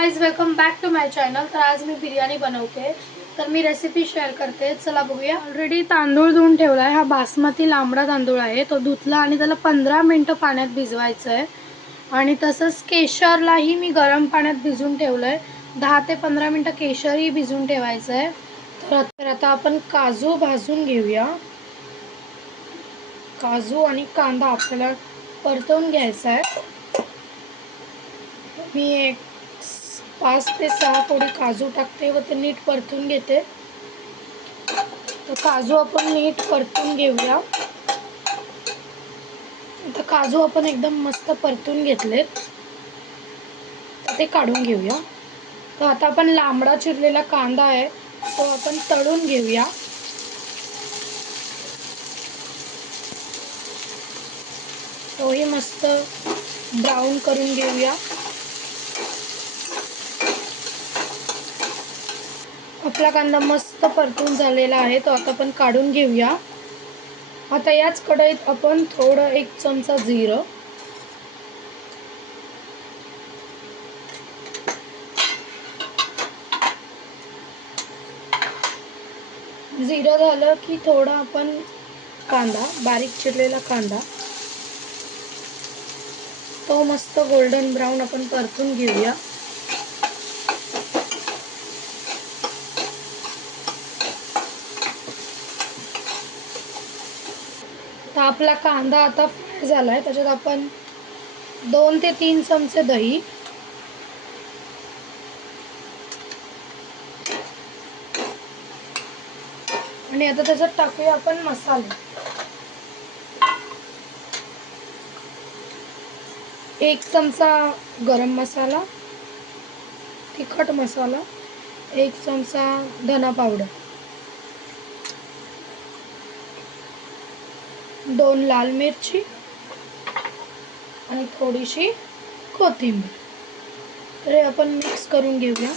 Guys, welcome back to my channel. तर आज मी बिर्याणी बनवते, तर मी रेसिपी शेअर करते। चला बघूया। ऑलरेडी तांदूळ धुवून ठेवला आहे। हा बासमती लांबडा तांदूळ आहे, तो धुतला आणि त्याला 15 मिनिटं पाण्यात भिजवायचं आहे। आणि तसंच केशरलाही मी गरम पाण्यात भिजवून ठेवलं आहे। 10 ते 15 मिनिटं केशरही भिजवून ठेवायचं आहे। तर आता आपण काजू भाजून घेऊया। काजू आणि कांदा आपल्याला परतवून घ्यायचा आहे। मी एक 5 ते 6 फोडी काजू टाकते व ते नीट परतून घेते। तर काजू आपण नीट परतून घेऊया। आता काजू आपण एकदम मस्त परतून घेतलेत, तर ते काढून घेऊया। तर आता आपण लांबडा चिरलेला कांदा आहे, तो आपण तळून घेऊया। तोही मस्त ब्राऊन करून घेऊया। आपला कांदा मस्त परतून झालेला आहे, तो आता आपण काढून घेऊया। आता याच कढईत आपण थोडं 1 चमचा जिरं, जिरं झालं की थोडा आपण कांदा, बारीक चिरलेला कांदा, तो मस्त गोल्डन ब्राऊन आपण परतून घेऊया। तर आपला कांदा आता फ्राय झालाय। त्याच्यात आपण 2 ते 3 चमचे दही, आणि आता त्याच्यात टाकूया आपण मसाले। 1 चमचा गरम मसाला, तिखट मसाला, 1 चमचा धना पावडर, 2 लाल मिरची आणि थोडीशी कोथिंबीर। तर हे आपण मिक्स करून घेऊया।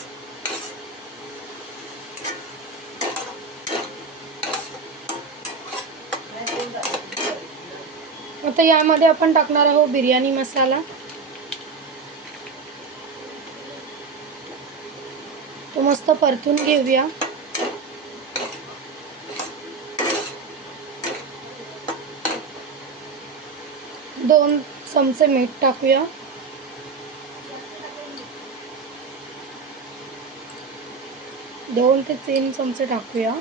आता यामध्ये आपण टाकणार आहोत बिर्याणी मसाला। तो मस्त परतून घेऊया। 2 चमचे मीठ टाकूया। 2 ते 3 चमचे टाकूया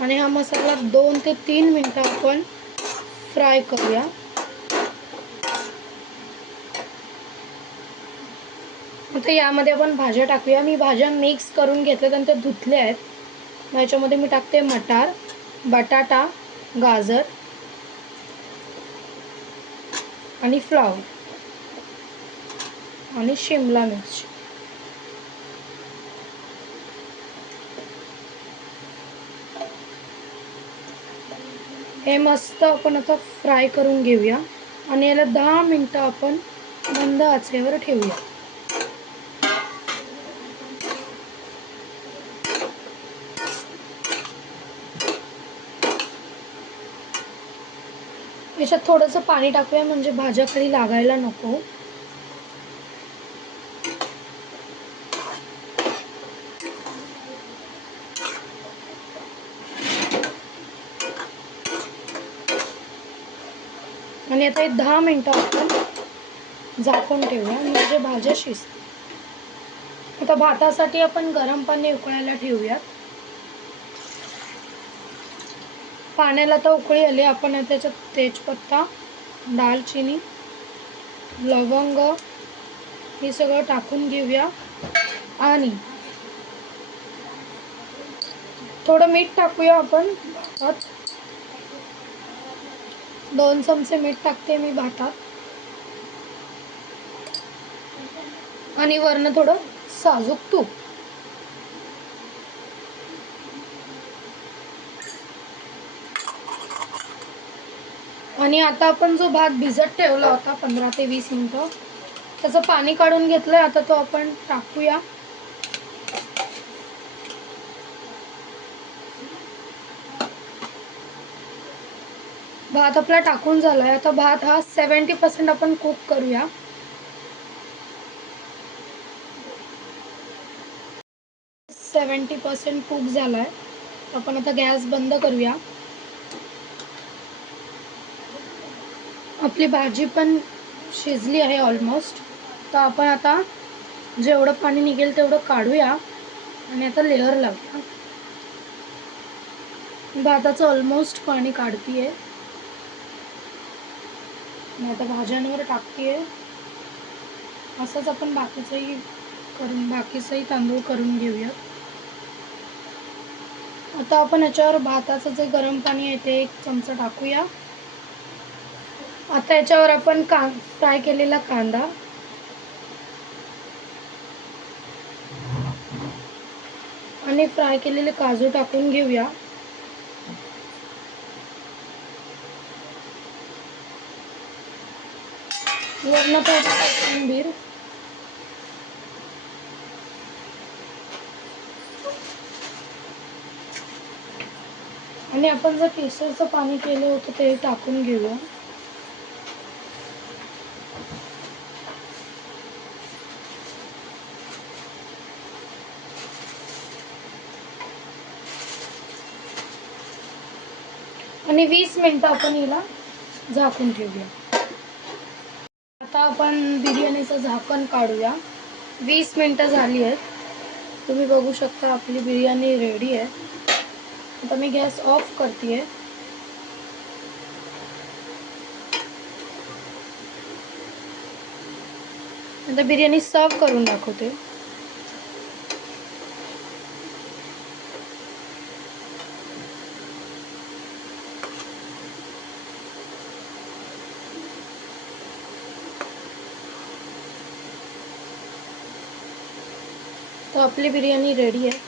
आणि हा मसाला 2 ते 3 मिनिटं आपण फ्राय करूया। आता यामध्ये आपण भाज्या टाकूया। मी भाज्या मिक्स करून घेतल्यात आणि त्या धुतल्या आहेत। याच्यामध्ये मी टाकते मटार, बटाटा, गाजर आणि फ्लावर आणि शिमला मिरची। हे मस्त आपण आता फ्राय करून घेऊया आणि याला 10 मिनिटं आपण मंद आचेवर ठेवूया। याच्यात थोडंसं पाणी टाकूया, म्हणजे भाज्या खाली लागायला नको। आणि आता 10 मिनिटं आपण झाकून ठेवूया, म्हणजे भाज्या शिजतील। आता भातासाठी आपण गरम पाणी उकळायला ठेवूया। पाण्याला तर उकळी आली। आपण त्याच्यात तेजपत्ता, दालचिनी, लवंग हे सगळं टाकून घेऊया आणि थोडं मीठ टाकूया आपण भातात। 2 चमचे मीठ टाकते मी भातात आणि वरनं थोडं साजूक तूप। आणि आता आपण जो भात भिजत ठेवला होता 15 ते 20 मिनिटं, त्याचं पाणी काढून घेतलंय। आता तो आपण टाकूया। भात आपला टाकून झालाय। आता भात हा 70% आपण कुक करूया। 70% कुक झाला आहे. आपण आता गॅस बंद करूया. आपली भाजी पण शिजली आहे ऑलमोस्ट. तर आपण आता जेवढं पाणी निघेल तेवढं काढूया आणि आता लेअर लावूया. भाताचं ऑलमोस्ट पाणी काढते आहे. मी आता भाज्यांवर टाकते आहे. असंच आपण बाकीचंही तांदूळ करून घेऊया. आता आपण याच्यावर भाताचं जे गरम पाणी आहे ते 1 चमचा टाकूया. आता याच्यावर आपण फ्राय केलेला कांदा आणि फ्राय केलेले काजू टाकून घेऊया. वरून कोथिंबीर आणि आपण जे केसरचं पाणी केलं होतं ते टाकून घेऊया. आणि 20 मिनिटं आपण हिला झाकून ठेवूया. आता आपण बिर्याणीचं झाकण काढूया. 20 मिनिटं झाली आहेत. तुम्ही बघू शकता आपली बिर्याणी रेडी आहे. आता मी गॅस ऑफ करते आहे. आता बिर्याणी सर्व करून दाखवते. तो आपली बिर्याणी रेडी आहे.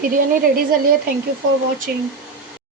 बिर्याणी रेडी झाली आहे. Thank you for watching.